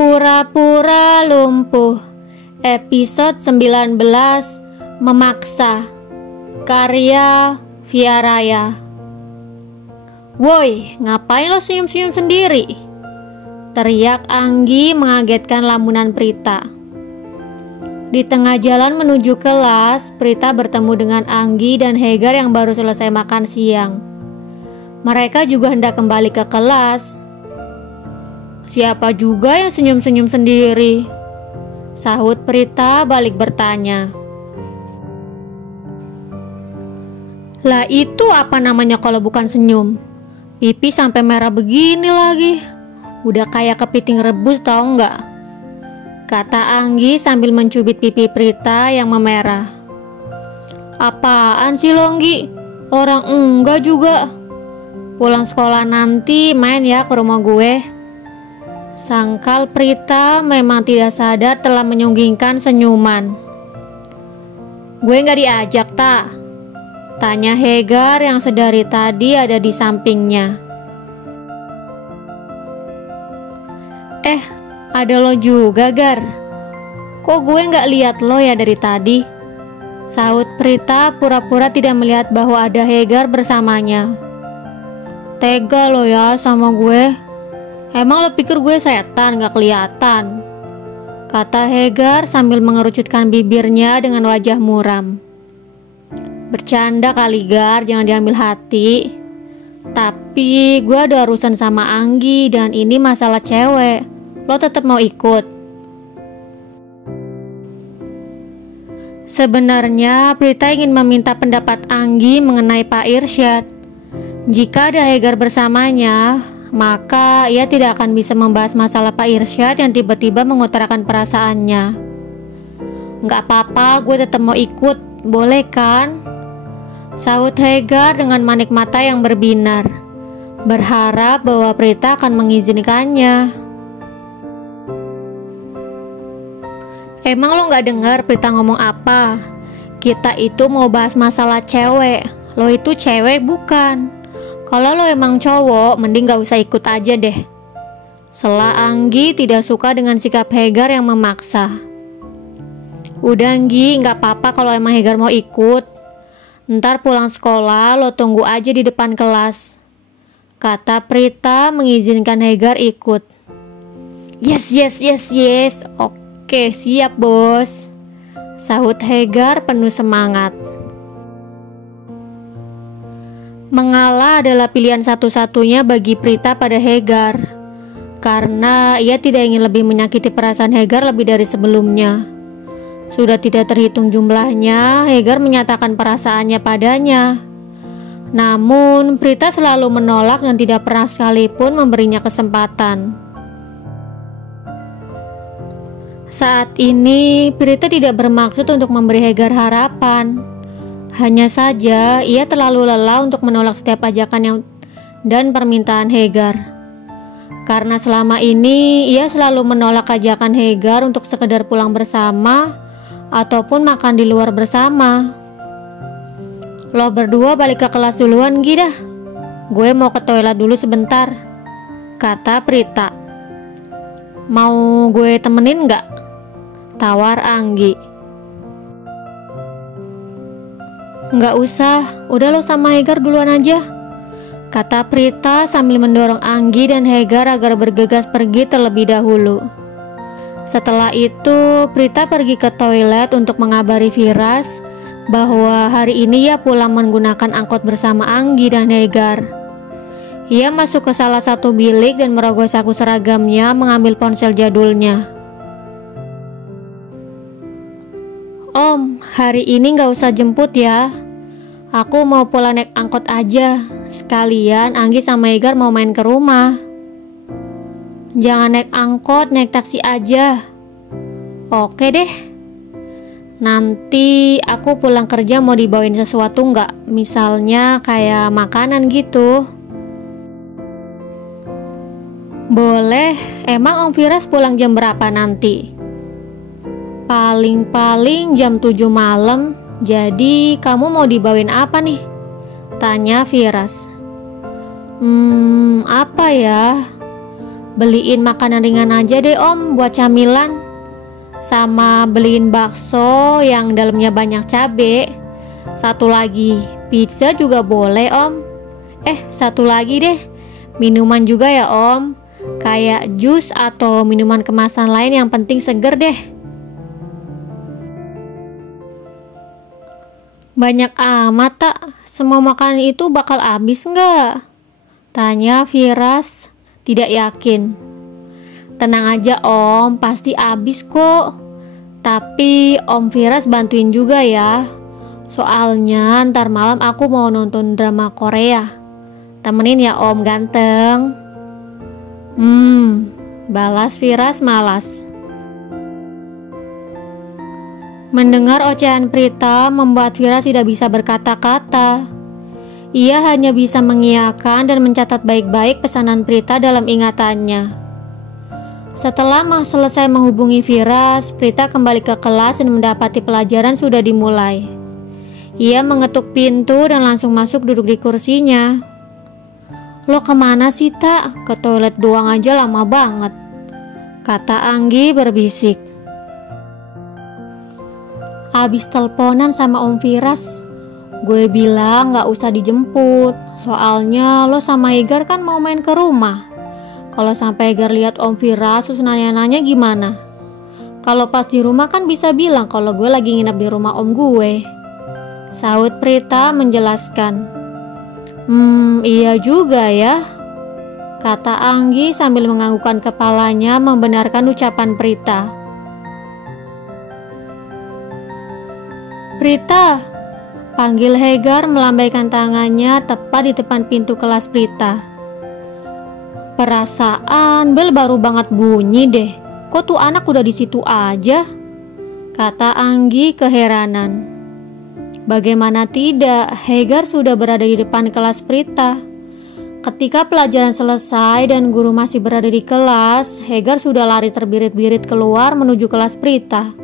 Pura-pura lumpuh. Episode 19, Memaksa. Karya Via Raya. "Woi, ngapain lo senyum-senyum sendiri?" teriak Anggi mengagetkan lamunan Prita. Di tengah jalan menuju kelas, Prita bertemu dengan Anggi dan Hegar yang baru selesai makan siang. Mereka juga hendak kembali ke kelas. "Siapa juga yang senyum-senyum sendiri?" sahut Prita balik bertanya. "Lah itu apa namanya kalau bukan senyum? Pipi sampai merah begini lagi. Udah kayak kepiting rebus tau nggak?" kata Anggi sambil mencubit pipi Prita yang memerah. "Apaan sih lo, Anggi? Orang enggak juga. Pulang sekolah nanti main ya ke rumah gue." Sangkal Prita memang tidak sadar telah menyunggingkan senyuman. "Gue gak diajak tak?" tanya Hegar yang sedari tadi ada di sampingnya. Ada lo juga, Gar. Kok gue gak lihat lo ya dari tadi?" sahut Prita pura-pura tidak melihat bahwa ada Hegar bersamanya. "Tega lo ya sama gue. Emang lo pikir gue setan gak kelihatan?" kata Hegar sambil mengerucutkan bibirnya dengan wajah muram. "Bercanda kali, Gar, jangan diambil hati. Tapi gue ada urusan sama Anggi dan ini masalah cewek. Lo tetap mau ikut?" Sebenarnya Prita ingin meminta pendapat Anggi mengenai Pak Irsyad. Jika ada Hegar bersamanya, maka ia tidak akan bisa membahas masalah Pak Irsyad yang tiba-tiba mengutarakan perasaannya. "Gak apa-apa, gue tetap mau ikut, boleh kan?" sahut Hegar dengan manik mata yang berbinar, berharap bahwa Prita akan mengizinkannya. "Emang lo gak dengar Prita ngomong apa? Kita itu mau bahas masalah cewek. Lo itu cewek bukan? Kalau lo emang cowok, mending gak usah ikut aja deh." Sela Anggi tidak suka dengan sikap Hegar yang memaksa. "Udah Anggi, gak apa-apa kalau emang Hegar mau ikut. Ntar pulang sekolah lo tunggu aja di depan kelas," kata Prita mengizinkan Hegar ikut. Yes. Oke, siap bos," sahut Hegar penuh semangat. Mengalah adalah pilihan satu-satunya bagi Prita pada Hegar, karena ia tidak ingin lebih menyakiti perasaan Hegar lebih dari sebelumnya. Sudah tidak terhitung jumlahnya Hegar menyatakan perasaannya padanya. Namun Prita selalu menolak dan tidak pernah sekalipun memberinya kesempatan. Saat ini Prita tidak bermaksud untuk memberi Hegar harapan. Hanya saja ia terlalu lelah untuk menolak setiap ajakan dan permintaan Hegar. Karena selama ini ia selalu menolak ajakan Hegar untuk sekedar pulang bersama ataupun makan di luar bersama. "Lo berdua balik ke kelas duluan Gida. Gue mau ke toilet dulu sebentar," kata Prita. "Mau gue temenin gak?" tawar Anggi. "Nggak usah, udah lo sama Hegar duluan aja," kata Prita sambil mendorong Anggi dan Hegar agar bergegas pergi terlebih dahulu. Setelah itu Prita pergi ke toilet untuk mengabari Firas bahwa hari ini ia pulang menggunakan angkot bersama Anggi dan Hegar. Ia masuk ke salah satu bilik dan merogoh saku seragamnya mengambil ponsel jadulnya. "Om, hari ini gak usah jemput ya. Aku mau pulang naik angkot aja. Sekalian Anggi sama Hegar mau main ke rumah." "Jangan naik angkot, naik taksi aja." "Oke deh. Nanti aku pulang kerja mau dibawain sesuatu gak? Misalnya kayak makanan gitu." "Boleh. Emang Om Firas pulang jam berapa nanti?" "Paling-paling jam 7 malam. Jadi kamu mau dibawain apa nih?" tanya Firas. Apa ya? Beliin makanan ringan aja deh Om buat camilan. Sama beliin bakso yang dalamnya banyak cabe. Satu lagi, pizza juga boleh Om. Satu lagi deh, minuman juga ya Om. Kayak jus atau minuman kemasan lain, yang penting seger deh. Banyak amat tak? Semua makanan itu bakal habis nggak? Tanya Firas tidak yakin. Tenang aja Om, pasti habis kok. Tapi Om Firas bantuin juga ya. Soalnya ntar malam aku mau nonton drama Korea. Temenin ya Om ganteng. Balas Firas malas. Mendengar ocehan Prita membuat Firas tidak bisa berkata-kata. Ia hanya bisa mengiyakan dan mencatat baik-baik pesanan Prita dalam ingatannya. Setelah selesai menghubungi Firas, Prita kembali ke kelas dan mendapati pelajaran sudah dimulai. Ia mengetuk pintu dan langsung masuk duduk di kursinya. Lo kemana sih Tak? Ke toilet doang aja lama banget, kata Anggi berbisik. Abis teleponan sama Om Firas. Gue bilang gak usah dijemput, soalnya lo sama Egar kan mau main ke rumah. Kalau sampai Egar lihat Om Firas terus nanya-nanya gimana? Kalau pas di rumah kan bisa bilang kalau gue lagi nginep di rumah om gue, sahut Prita menjelaskan. Iya juga ya, kata Anggi sambil menganggukkan kepalanya membenarkan ucapan Prita. Prita, panggil Hegar melambaikan tangannya tepat di depan pintu kelas Prita. Perasaan bel baru banget bunyi deh. Kok tuh anak udah di situ aja? Kata Anggi keheranan. Bagaimana tidak, Hegar sudah berada di depan kelas Prita. Ketika pelajaran selesai dan guru masih berada di kelas, Hegar sudah lari terbirit-birit keluar menuju kelas Prita.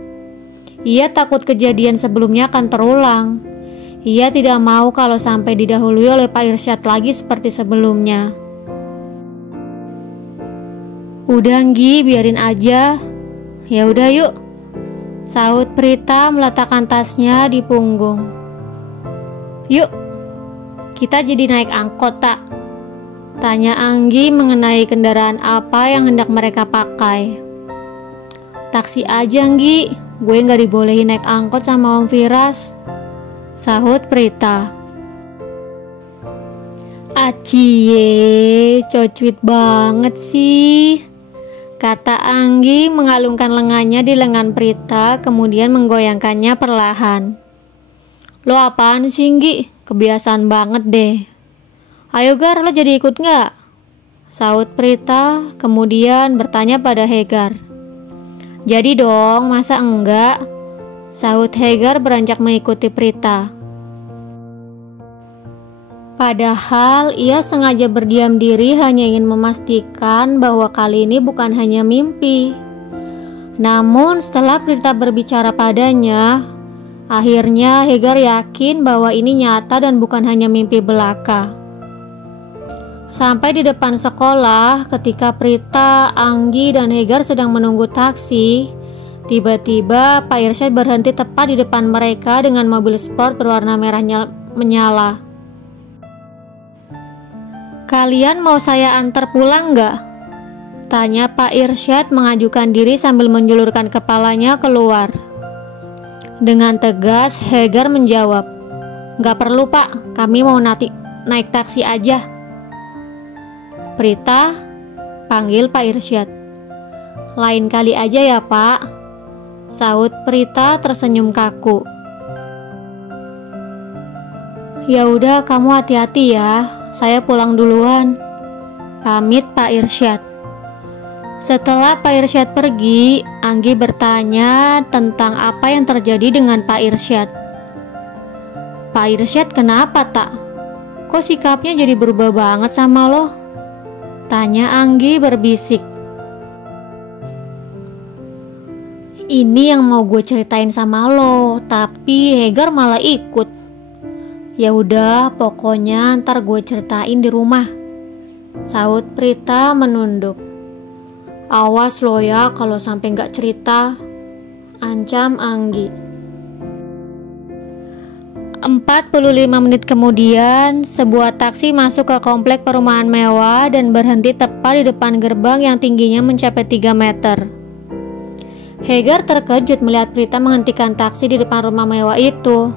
Ia takut kejadian sebelumnya akan terulang. Ia tidak mau kalau sampai didahului oleh Pak Irsyad lagi seperti sebelumnya. Udah Nggi, biarin aja. Ya udah yuk, sahut Prita meletakkan tasnya di punggung. Yuk, kita jadi naik angkot Tak? Tanya Anggi mengenai kendaraan apa yang hendak mereka pakai. Taksi aja Nggi, gue gak dibolehin naik angkot sama Om Firas, sahut Prita. Acie, cocuit banget sih, kata Anggi mengalungkan lengannya di lengan Prita kemudian menggoyangkannya perlahan. Lo apaan sih Nggi? Kebiasaan banget deh. Ayo Gar, lo jadi ikut gak? Sahut Prita kemudian bertanya pada Hegar. Jadi dong, masa enggak? Sahut Hegar beranjak mengikuti Prita. Padahal ia sengaja berdiam diri hanya ingin memastikan bahwa kali ini bukan hanya mimpi. Namun setelah Prita berbicara padanya, akhirnya Hegar yakin bahwa ini nyata dan bukan hanya mimpi belaka. Sampai di depan sekolah, ketika Prita, Anggi, dan Hegar sedang menunggu taksi, tiba-tiba Pak Irsyad berhenti tepat di depan mereka dengan mobil sport berwarna merah menyala. Kalian mau saya antar pulang nggak? Tanya Pak Irsyad mengajukan diri sambil menjulurkan kepalanya keluar. Dengan tegas, Hegar menjawab, "Nggak perlu Pak, kami mau naik taksi aja." Prita, panggil Pak Irsyad. Lain kali aja ya Pak, sahut Prita tersenyum kaku. Ya udah, kamu hati-hati ya, saya pulang duluan, pamit Pak Irsyad. Setelah Pak Irsyad pergi, Anggi bertanya tentang apa yang terjadi dengan Pak Irsyad. Pak Irsyad kenapa Tak? Kok sikapnya jadi berubah banget sama lo? Tanya Anggi berbisik. Ini yang mau gue ceritain sama lo, tapi Hegar malah ikut. Ya udah, pokoknya ntar gue ceritain di rumah, sahut Prita menunduk. Awas lo ya kalau sampai nggak cerita, ancam Anggi. 45 menit kemudian, sebuah taksi masuk ke komplek perumahan mewah dan berhenti tepat di depan gerbang yang tingginya mencapai 3 meter. Hegar terkejut melihat Prita menghentikan taksi di depan rumah mewah itu.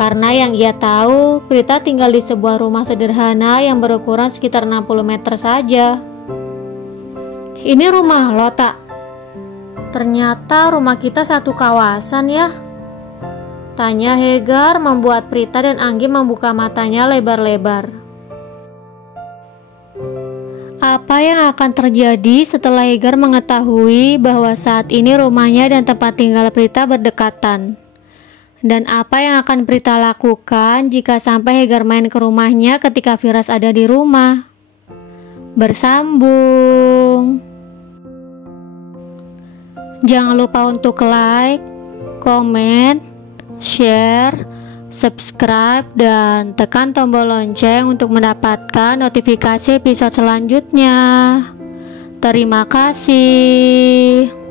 Karena yang ia tahu, Prita tinggal di sebuah rumah sederhana yang berukuran sekitar 60 meter saja. Ini rumah lo tak? Ternyata rumah kita satu kawasan ya? Tanya Hegar, membuat Prita dan Anggi membuka matanya lebar-lebar. Apa yang akan terjadi setelah Hegar mengetahui bahwa saat ini rumahnya dan tempat tinggal Prita berdekatan? Dan apa yang akan Prita lakukan jika sampai Hegar main ke rumahnya ketika Firas ada di rumah? Bersambung. Jangan lupa untuk like, komen, share, subscribe, dan tekan tombol lonceng untuk mendapatkan notifikasi episode selanjutnya. Terima kasih.